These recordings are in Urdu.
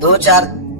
2-4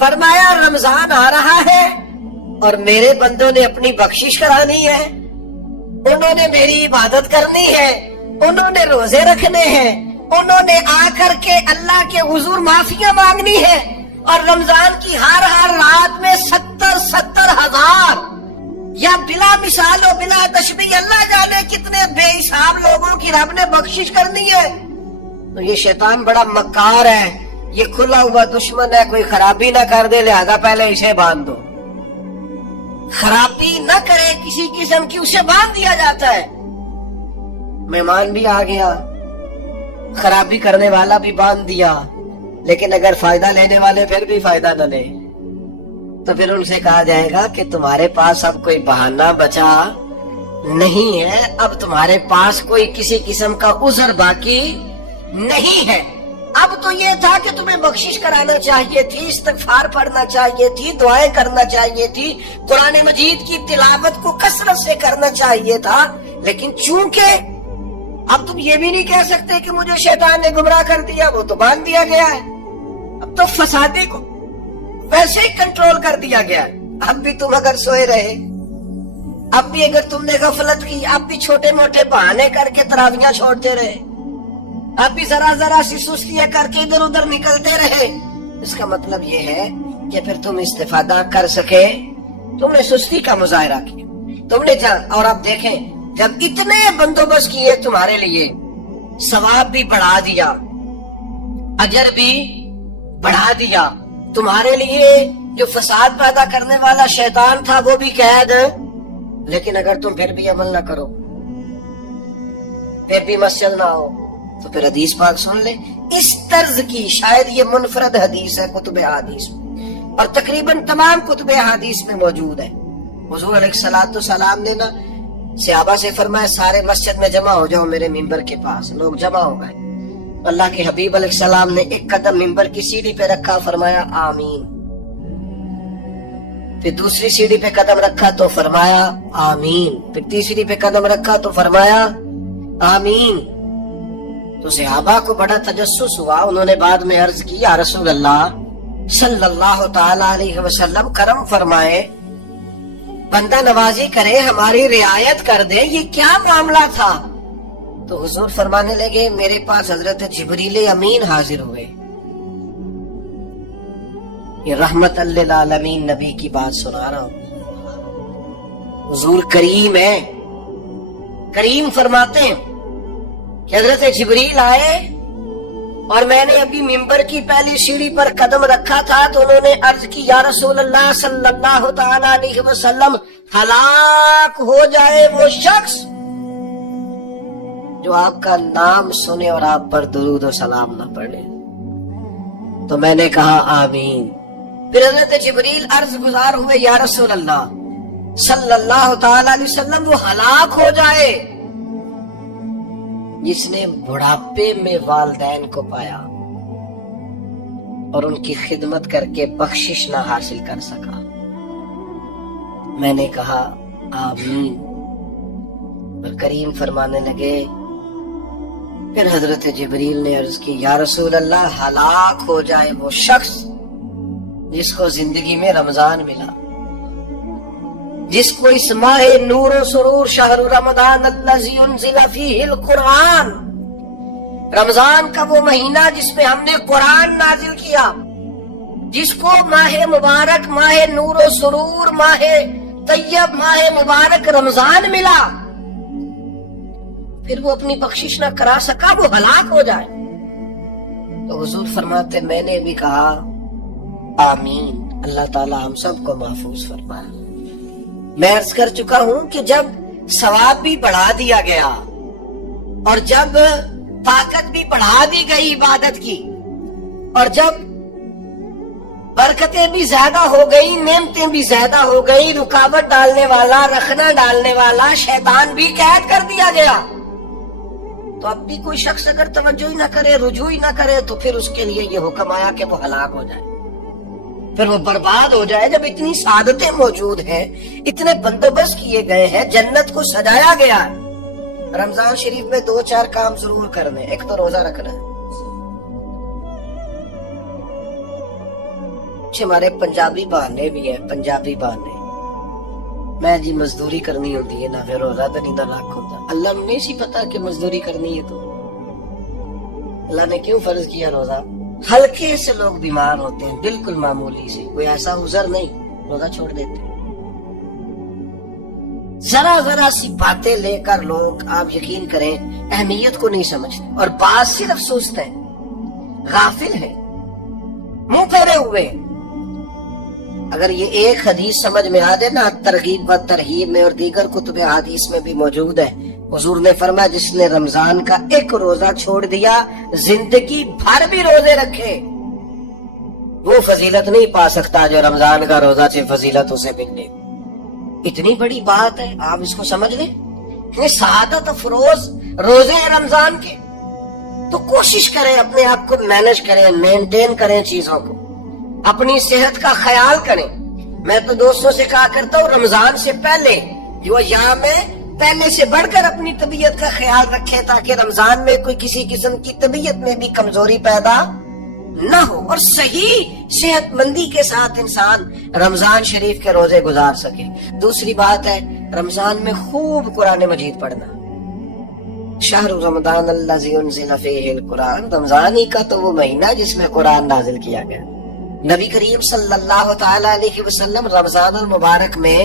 فرمایا رمضان آ رہا ہے اور میرے بندوں نے اپنی بخشش کرانی ہے، انہوں نے میری عبادت کرنی ہے، انہوں نے روزے رکھنے ہیں، انہوں نے آ کر کے اللہ کے حضور معافیاں مانگنی ہے، اور رمضان کی ہر رات میں 70 ہزار یا بلا مثال و بلا تشبیہ اللہ جانے کتنے بے حساب لوگوں کی رب نے بخشش کرنی ہے۔ تو یہ شیطان بڑا مکار ہے، یہ کھلا ہوا دشمن ہے، کوئی خرابی نہ کر دے لہذا پہلے اسے باندھ دو، خرابی نہ کرے کسی قسم کی اسے باندھ دیا جاتا ہے۔ مہمان بھی آ گیا، خرابی کرنے والا بھی باندھ دیا، لیکن اگر فائدہ لینے والے پھر بھی فائدہ نہ لے تو پھر ان سے کہا جائے گا کہ تمہارے پاس اب کوئی بہانہ بچا نہیں ہے، اب تمہارے پاس کوئی کسی قسم کا عذر باقی نہیں ہے۔ اب تو یہ تھا کہ تمہیں بخشش کرانا چاہیے تھی، استغفار پڑھنا چاہیے تھی، دعائیں کرنا چاہیے تھی، قرآن مجید کی تلاوت کو کثرت سے کرنا چاہیے تھا، لیکن چونکہ اب تم یہ بھی نہیں کہہ سکتے کہ مجھے شیطان نے گمراہ کر دیا، وہ تو باندھ دیا گیا ہے، اب تو فسادی کو ویسے ہی کنٹرول کر دیا گیا ہے۔ اب بھی تم اگر سوئے رہے، اب بھی اگر تم نے غفلت کی، اب بھی چھوٹے موٹے بہانے کر کے تراویحاں چھوڑتے رہے، اب بھی ذرا سی سستیاں کر کے ادھر ادھر نکلتے رہے، اس کا مطلب یہ ہے کہ پھر تم استفادہ کر سکے، تم نے سستی کا مظاہرہ کیا، تم نے جان۔ اور اب دیکھیں جب اتنے بندوبست کیے تمہارے لیے، ثواب بھی بڑھا دیا، اجر بھی بڑھا دیا، تمہارے لیے جو فساد پیدا کرنے والا شیطان تھا وہ بھی قید، لیکن اگر تم پھر بھی عمل نہ کرو، پھر بھی مسجد نہ ہو، تو پھر حدیث پاک سن لے۔ اس طرز کی شاید یہ منفرد حدیث ہے کتب احادیث میں، اور تقریباً تمام کتب احادیث میں موجود ہے۔ حضور علیہ الصلوۃ والسلام نے نا صحابہ سے فرمایا سارے مسجد میں جمع ہو جاؤ میرے ممبر کے پاس، لوگ جمع ہو گئے، اللہ کے حبیب علیہ السلام نے ایک قدم ممبر کی سیڑھی پہ رکھا، فرمایا آمین، پھر دوسری سیڑھی پہ قدم رکھا تو فرمایا آمین، پھر تیسری پہ قدم رکھا تو فرمایا آمین۔ تو صحابہ کو بڑا تجسس ہوا، انہوں نے بعد میں عرض کی یا رسول اللہ صلی اللہ تعالی علیہ وسلم کرم فرمائے، بندہ نوازی کرے، ہماری رعایت کر دے، یہ کیا معاملہ تھا؟ تو حضور فرمانے لگے میرے پاس حضرت جبریل امین حاضر ہوئے، یہ رحمت للعالمین نبی کی بات سنا رہا ہوں، حضور کریم ہے، کریم فرماتے ہیں کہ حضرت جبریل آئے اور میں نے ابھی ممبر کی پہلی سیڑھی پر قدم رکھا تھا تو انہوں نے عرض کی یا رسول اللہ صلی اللہ تعالی علیہ وسلم ہلاک ہو جائے وہ شخص جو آپ کا نام سنے اور آپ پر درود و سلام نہ پڑھے۔ تو میں نے کہا آمین۔ پھر حضرت جبریل عرض گزار ہوئے یا رسول اللہ صلی اللہ تعالی علیہ وسلم وہ ہلاک ہو جائے جس نے بڑھاپے میں والدین کو پایا اور ان کی خدمت کر کے بخشش نہ حاصل کر سکا۔ میں نے کہا آمین، اور کریم فرمانے لگے پھر حضرت جبریل نے عرض کی یا رسول اللہ ہلاک ہو جائے وہ شخص جس کو زندگی میں رمضان ملا، جس کو اس ماہ نور و سرور شہر رمضان الذی انزل فیہ القرآن، رمضان کا وہ مہینہ جس میں ہم نے قرآن نازل کیا، جس کو ماہ مبارک، ماہ نور و سرور، ماہ طیب، ماہ مبارک رمضان ملا، پھر وہ اپنی بخشش نہ کرا سکا، وہ ہلاک ہو جائے۔ تو حضور فرماتے میں نے بھی کہا آمین، اللہ تعالی ہم سب کو محفوظ فرمائے۔ میں عرض کر چکا ہوں کہ جب ثواب بھی بڑھا دیا گیا اور جب طاقت بھی بڑھا دی گئی عبادت کی، اور جب برکتیں بھی زیادہ ہو گئی، نعمتیں بھی زیادہ ہو گئی، رکاوٹ ڈالنے والا، رخنا ڈالنے والا شیطان بھی قید کر دیا گیا، تو اب بھی کوئی شخص اگر توجہ ہی نہ کرے، رجوع ہی نہ کرے، تو پھر اس کے لیے یہ حکم آیا کہ وہ ہلاک ہو جائے، پھر وہ برباد ہو جائے۔ جب اتنی سعادتیں موجود ہیں، اتنے بندوبست کیے گئے ہیں، جنت کو سجایا گیا ہے، رمضان شریف میں 2-4 کام ضرور کرنے، ایک تو روزہ رکھنا ہے، کچھ ہمارے پنجابی بہانے بھی ہیں، پنجابی بہانے، میں جی مزدوری کرنی ہوتی ہے نہ پھر روزہ تو نہیں نہ رکھ ہوتا۔ اللہ نے نہیں سی پتا کہ مزدوری کرنی ہے تو اللہ نے کیوں فرض کیا روزہ؟ ہلکے سے لوگ بیمار ہوتے ہیں، بالکل معمولی سے، کوئی ایسا عذر نہیں، روزہ چھوڑ دیتے ہیں۔ ذرا سی باتیں لے کر لوگ، آپ یقین کریں، اہمیت کو نہیں سمجھتے اور بعض صرف سوچتے ہیں، غافل ہیں، منہ پھیرے ہوئے۔ اگر یہ ایک حدیث سمجھ میں آ جائے نا، ترغیب و ترہیب میں اور دیگر کتب حدیث میں بھی موجود ہے، حضور نے فرمایا جس نے رمضان کا ایک روزہ چھوڑ دیا، زندگی بھر بھی روزے رکھے، وہ فضیلت نہیں پا سکتا جو رمضان کا روزہ سے فضیلت اسے ملے۔ اتنی بڑی بات ہے، آپ اس کو سمجھ لیں، یہ سعادت افروز روزے رمضان کے۔ تو کوشش کریں، اپنے آپ کو مینج کریں، مینٹین کریں چیزوں کو، اپنی صحت کا خیال کریں۔ میں تو دوستوں سے کہا کرتا ہوں، رمضان سے پہلے جو ایام میں پہلے سے بڑھ کر اپنی طبیعت کا خیال رکھے، تاکہ رمضان میں کوئی کسی قسم کی طبیعت میں بھی کمزوری پیدا نہ ہو اور صحیح صحت مندی کے ساتھ انسان رمضان شریف کے روزے گزار سکے۔ دوسری بات ہے، رمضان میں خوب قرآن مجید پڑھنا۔ شہر رمضان الذی انزل فیہ القرآن، رمضان ہی کا تو وہ مہینہ جس میں قرآن نازل کیا گیا۔ نبی کریم صلی اللہ تعالی علیہ وسلم رمضان المبارک میں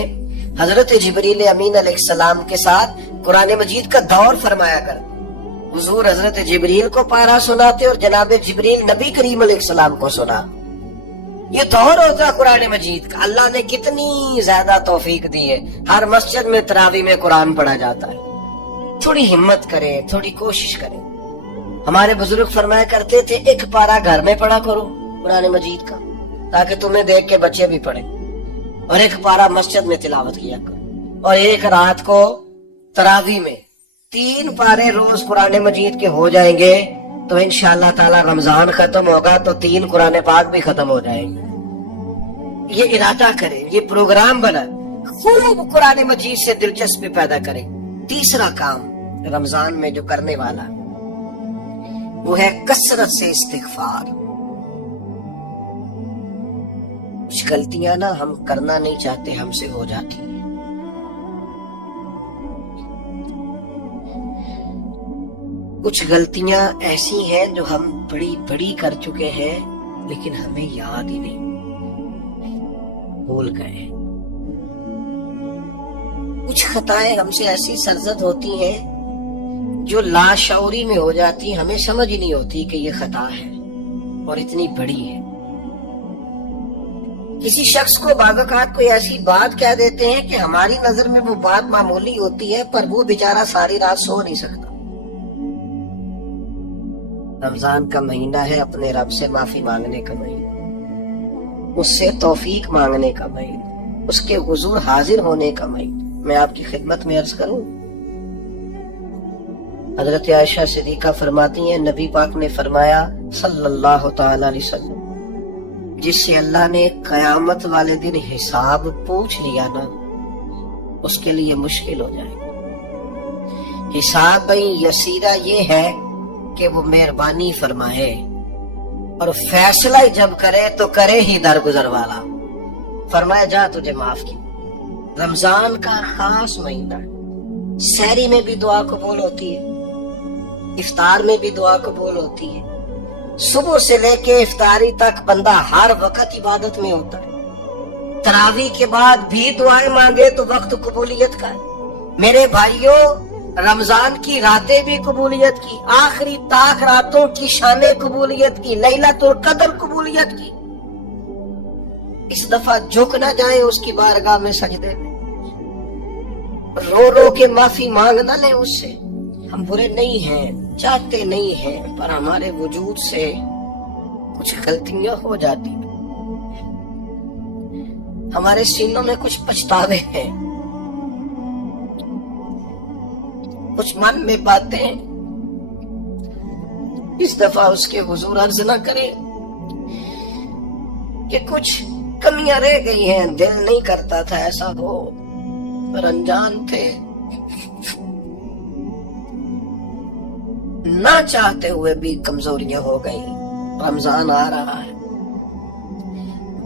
حضرت جبریل امین علیہ السلام کے ساتھ قرآن مجید کا دور فرمایا کرتے۔ حضور حضرت جبریل کو پارا سناتے اور جناب جبریل نبی کریم علیہ السلام کو سنا۔ یہ دور ہوتا ہے قرآن مجید کا۔ اللہ نے کتنی زیادہ توفیق دی ہے، ہر مسجد میں تراویح میں قرآن پڑھا جاتا ہے۔ تھوڑی ہمت کریں، تھوڑی کوشش کریں۔ ہمارے بزرگ فرمایا کرتے تھے، ایک پارا گھر میں پڑھا کرو قرآن مجید کا، تاکہ تمہیں دیکھ کے بچے بھی پڑھیں، اور ایک پارا مسجد میں تلاوت کیا کرو، اور ایک رات کو تراویح میں 3 پارے روز قرآن مجید کے ہو جائیں گے تو انشاءاللہ تعالی رمضان ختم ہوگا تو 3 قرآن پاک بھی ختم ہو جائیں گے۔ یہ ارادہ کریں، یہ پروگرام بنا، خوب قرآن مجید سے دلچسپی پیدا کریں۔ تیسرا کام رمضان میں جو کرنے والا وہ ہے کثرت سے استغفار۔ کچھ غلطیاں نا ہم کرنا نہیں چاہتے، ہم سے ہو جاتی ہیں۔ کچھ غلطیاں ایسی ہیں جو ہم بڑی بڑی کر چکے ہیں لیکن ہمیں یاد ہی نہیں، بھول گئے۔ کچھ خطائیں ہم سے ایسی سرزد ہوتی ہیں جو لاشعوری میں ہو جاتی، ہمیں سمجھ ہی نہیں ہوتی کہ یہ خطا ہے اور اتنی بڑی ہے۔ کسی شخص کو بعض اوقات کوئی ایسی بات کہہ دیتے ہیں کہ ہماری نظر میں وہ بات معمولی ہوتی ہے، پر وہ بیچارہ ساری رات سو نہیں سکتا۔ رمضان کا مہینہ ہے اپنے رب سے معافی مانگنے کا مہینہ، اس سے توفیق مانگنے کا مہینہ، اس کے حضور حاضر ہونے کا مہینہ۔ میں آپ کی خدمت میں عرض کروں، حضرت عائشہ صدیقہ فرماتی ہیں، نبی پاک نے فرمایا صلی اللہ تعالی علیہ وسلم، جس سے اللہ نے قیامت والے دن حساب پوچھ لیا نا، اس کے لیے مشکل ہو جائے گا۔ حساب بھئی یسیرہ یہ ہے کہ وہ مہربانی فرمائے اور فیصلہ جب کرے تو کرے ہی درگزر والا، فرمایا جا تجھے معاف کی۔ رمضان کا خاص مہینہ، سحری میں بھی دعا قبول ہوتی ہے، افطار میں بھی دعا قبول ہوتی ہے، صبح سے لے کے افطاری تک بندہ ہر وقت عبادت میں ہوتا ہے۔ تراویح کے بعد بھی دعائیں مانگے تو وقت قبولیت کا ہے۔ میرے بھائیوں، رمضان کی راتیں بھی قبولیت کی، آخری طاق راتوں کی شان قبولیت کی، لیلۃ القدر قبولیت کی۔ اس دفعہ جھک نہ جائیں اس کی بارگاہ میں سجدے میں، رو رو کے معافی مانگ نہ لیں اس سے۔ ہم برے نہیں ہیں، چاہتے نہیں ہیں، پر ہمارے وجود سے کچھ غلطیاں ہو جاتی ہیں، ہمارے سینوں میں کچھ پچھتاوے ہیں، کچھ من میں باتیں۔ اس دفعہ اس کے حضور عرض نہ کریں کہ کچھ کمیاں رہ گئی ہیں، دل نہیں کرتا تھا ایسا ہو، پر انجان تھے، نہ چاہتے ہوئے بھی کمزوریاں ہو گئی۔ رمضان آ رہا ہے،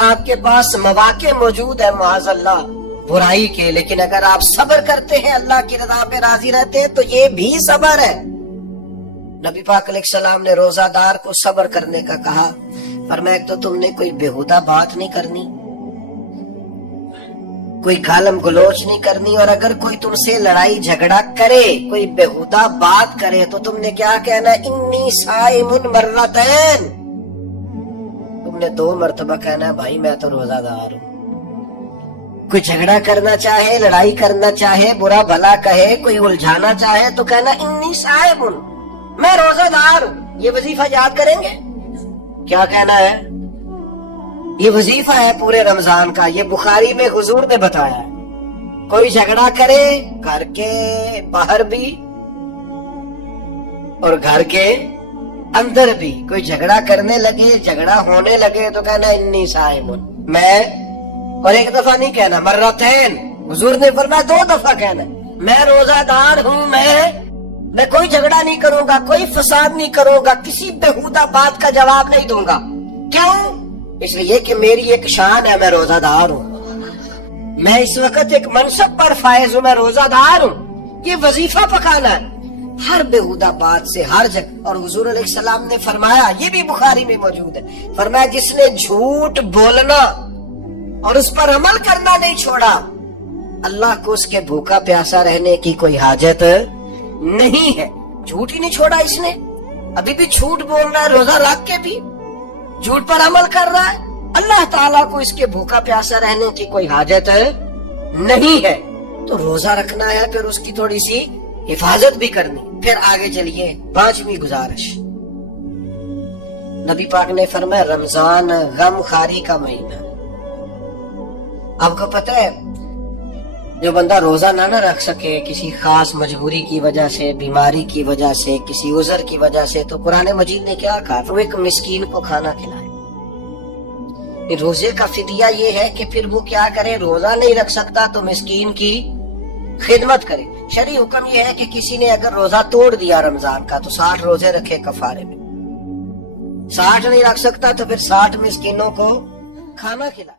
آپ کے پاس مواقع موجود ہے معاذ اللہ برائی کے، لیکن اگر آپ صبر کرتے ہیں، اللہ کی رضا پہ راضی رہتے ہیں، تو یہ بھی صبر ہے۔ نبی پاک علیہ السلام نے روزہ دار کو صبر کرنے کا کہا، فرمایا ایک تو تم نے کوئی بےہودہ بات نہیں کرنی، کوئی گالم گلوچ نہیں کرنی، اور اگر کوئی تم سے لڑائی جھگڑا کرے، کوئی بےہودہ بات کرے، تو تم نے کیا کہنا؟ انی صائم مرتين، تم نے 2 مرتبہ کہنا ہے بھائی میں تو روزہ دار ہوں۔ کوئی جھگڑا کرنا چاہے، لڑائی کرنا چاہے، برا بھلا کہے، کوئی الجھانا چاہے، تو کہنا انی صائم، میں روزہ دار ہوں۔ یہ وظیفہ یاد کریں گے؟ کیا کہنا ہے؟ یہ وظیفہ ہے پورے رمضان کا، یہ بخاری میں حضور نے بتایا ہے۔ کوئی جھگڑا کرے گھر کے باہر بھی اور گھر کے اندر بھی، کوئی جھگڑا کرنے لگے، جھگڑا ہونے لگے، تو کہنا انی صائم، میں، اور 1 دفعہ نہیں کہنا، مرتين، حضور نے فرمایا 2 دفعہ کہنا، میں روزہ دار ہوں، میں کوئی جھگڑا نہیں کروں گا، کوئی فساد نہیں کروں گا، کسی بےہودہ بات کا جواب نہیں دوں گا۔ کیوں؟ اس لیے کہ میری ایک شان ہے، میں روزہ دار ہوں، میں اس وقت ایک منصب پر فائز ہوں، میں روزہ دار ہوں۔ یہ وظیفہ پکانا ہے ہر بےہودہ بات سے، ہر جگہ۔ اور حضور علیہ السلام نے فرمایا، یہ بھی بخاری میں موجود ہے، فرمایا جس نے جھوٹ بولنا اور اس پر عمل کرنا نہیں چھوڑا، اللہ کو اس کے بھوکا پیاسا رہنے کی کوئی حاجت نہیں ہے۔ جھوٹ ہی نہیں چھوڑا اس نے، ابھی بھی جھوٹ بول رہا ہے، روزہ رکھ کے بھی جھوٹ پر عمل کر رہا ہے، اللہ تعالیٰ کو اس کے بھوکا پیاسا رہنے کی کوئی حاجت نہیں ہے۔ تو روزہ رکھنا ہے، پھر اس کی تھوڑی سی حفاظت بھی کرنی۔ پھر آگے چلیے، 5ویں گزارش، نبی پاک نے فرمایا رمضان غم خاری کا مہینہ۔ آپ کو پتہ ہے جو بندہ روزہ نہ رکھ سکے کسی خاص مجبوری کی وجہ سے، بیماری کی وجہ سے، کسی عذر کی وجہ سے، تو قرآن مجید نے کیا کہا؟ وہ ایک مسکین کو کھانا کھلائے۔ روزے کا فدیہ یہ ہے کہ پھر وہ کیا کرے؟ روزہ نہیں رکھ سکتا تو مسکین کی خدمت کرے۔ شرعی حکم یہ ہے کہ کسی نے اگر روزہ توڑ دیا رمضان کا تو 60 روزے رکھے کفارے میں، 60 نہیں رکھ سکتا تو پھر 60 مسکینوں کو کھانا کھلائے۔